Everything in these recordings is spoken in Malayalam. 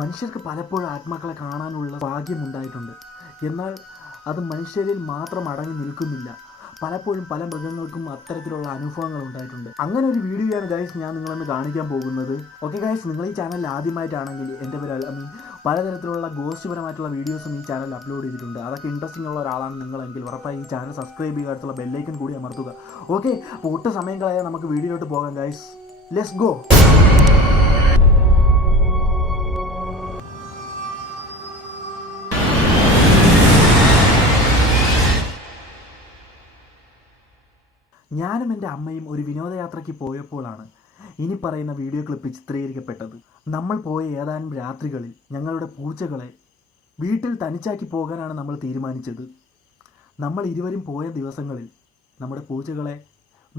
മനുഷ്യർക്ക് പലപ്പോഴും ആത്മാക്കളെ കാണാനുള്ള ഭാഗ്യമുണ്ടായിട്ടുണ്ട്. എന്നാൽ അത് മനുഷ്യരിൽ മാത്രം അടങ്ങി നിൽക്കുന്നില്ല. പലപ്പോഴും പല മൃഗങ്ങൾക്കും അത്തരത്തിലുള്ള അനുഭവങ്ങൾ ഉണ്ടായിട്ടുണ്ട്. അങ്ങനെ ഒരു വീഡിയോയാണ് ഗൈസ് ഞാൻ നിങ്ങളൊന്ന് കാണിക്കാൻ പോകുന്നത്. ഓക്കെ ഗൈസ്, നിങ്ങൾ ഈ ചാനൽ ആദ്യമായിട്ടാണെങ്കിൽ എൻ്റെ പേര് പലതരത്തിലുള്ള ഗോസ്റ്റുപരമായിട്ടുള്ള വീഡിയോസും ഈ ചാനൽ അപ്ലോഡ് ചെയ്തിട്ടുണ്ട്. അതൊക്കെ ഇൻട്രസ്റ്റിംഗ് ഉള്ള ഒരാളാണ് നിങ്ങളെങ്കിൽ ഉറപ്പായി ഈ ചാനൽ സബ്സ്ക്രൈബ് ചെയ്യുക, അടുത്തുള്ള ബെല്ലൈക്കൻ കൂടി അമർത്തുക. ഓക്കെ, അപ്പോൾ ഒട്ടും സമയം കളയാതെ നമുക്ക് വീഡിയോയിലോട്ട് പോകാം ഗൈസ്. Let's go. ഞാനും എൻ്റെ അമ്മയും ഒരു വിനോദയാത്രയ്ക്ക് പോയപ്പോഴാണ് ഇനി പറയുന്ന വീഡിയോ ക്ലിപ്പ് ചിത്രീകരിക്കപ്പെട്ടത്. നമ്മൾ പോയ ഏതാനും രാത്രികളിൽ ഞങ്ങളുടെ പൂച്ചകളെ വീട്ടിൽ തനിച്ചാക്കി പോകാനാണ് നമ്മൾ തീരുമാനിച്ചത്. നമ്മൾ ഇരുവരും പോയ ദിവസങ്ങളിൽ നമ്മുടെ പൂച്ചകളെ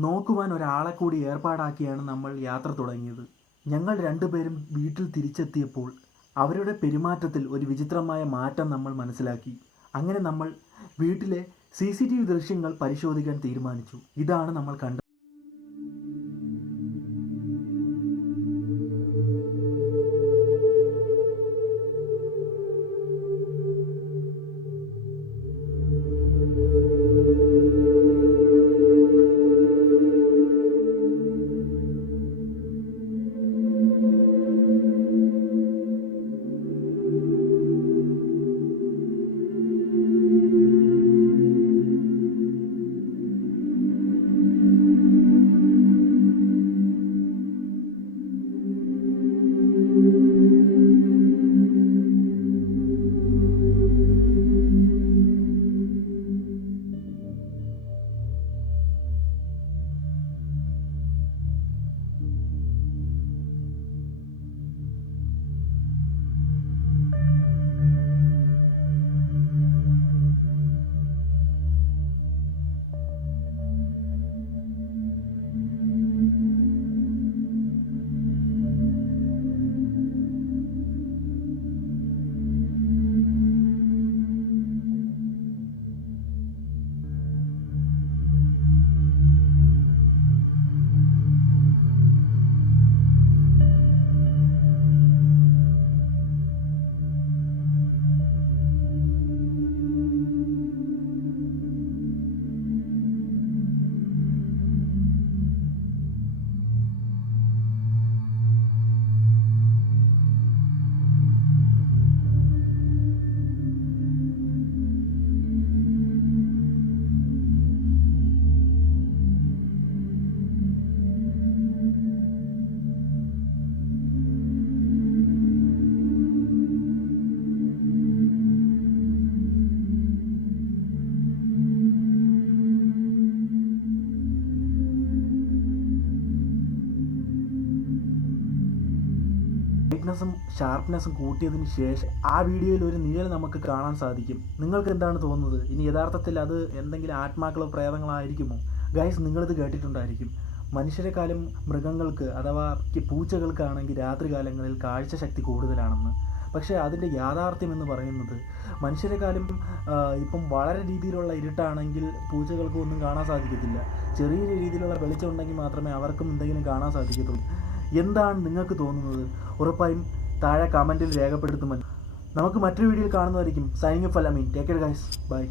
നോക്കുവാൻ ഒരാളെ കൂടി ഏർപ്പാടാക്കിയാണ് നമ്മൾ യാത്ര തുടങ്ങിയത്. ഞങ്ങൾ രണ്ടുപേരും വീട്ടിൽ തിരിച്ചെത്തിയപ്പോൾ അവരുടെ പെരുമാറ്റത്തിൽ ഒരു വിചിത്രമായ മാറ്റം നമ്മൾ മനസ്സിലാക്കി. അങ്ങനെ നമ്മൾ വീട്ടിലെ CCTV ദൃശ്യങ്ങൾ പരിശോധിക്കാൻ തീരുമാനിച്ചു. ഇതാണ് നമ്മൾ കണ്ടത്. ബ്രൈറ്റ്നസും ഷാർപ്നെസ്സും കൂട്ടിയതിന് ശേഷം ആ വീഡിയോയിൽ ഒരു നിഴൽ നമുക്ക് കാണാൻ സാധിക്കും. നിങ്ങൾക്ക് എന്താണ് തോന്നുന്നത്? ഇനി യഥാർത്ഥത്തിൽ അത് എന്തെങ്കിലും ആത്മാക്കളോ പ്രേതങ്ങളായിരിക്കുമോ? ഗൈസ്, നിങ്ങളിത് കേട്ടിട്ടുണ്ടായിരിക്കും. മനുഷ്യരെക്കാളും മൃഗങ്ങൾക്ക് അഥവാ പൂച്ചകൾക്കാണെങ്കിൽ രാത്രികാലങ്ങളിൽ കാഴ്ചശക്തി കൂടുതലാണെന്ന്. പക്ഷേ അതിൻ്റെ യാഥാർത്ഥ്യം എന്ന് പറയുന്നത് മനുഷ്യരെക്കാളും ഇപ്പം വളരെ രീതിയിലുള്ള ഇരുട്ടാണെങ്കിൽ പൂച്ചകൾക്ക് ഒന്നും കാണാൻ സാധിക്കത്തില്ല. ചെറിയ രീതിയിലുള്ള വെളിച്ചം ഉണ്ടെങ്കിൽ മാത്രമേ അവർക്കും എന്തെങ്കിലും കാണാൻ സാധിക്കത്തുള്ളൂ. എന്താണ് നിങ്ങൾക്ക് തോന്നുന്നത്? ഉറപ്പായും താഴെ കമൻറ്റിൽ രേഖപ്പെടുത്തുമല്ലോ. നമുക്ക് മറ്റൊരു വീഡിയോയിൽ കാണുന്നതായിരിക്കും. Signing off. Take care guys. By.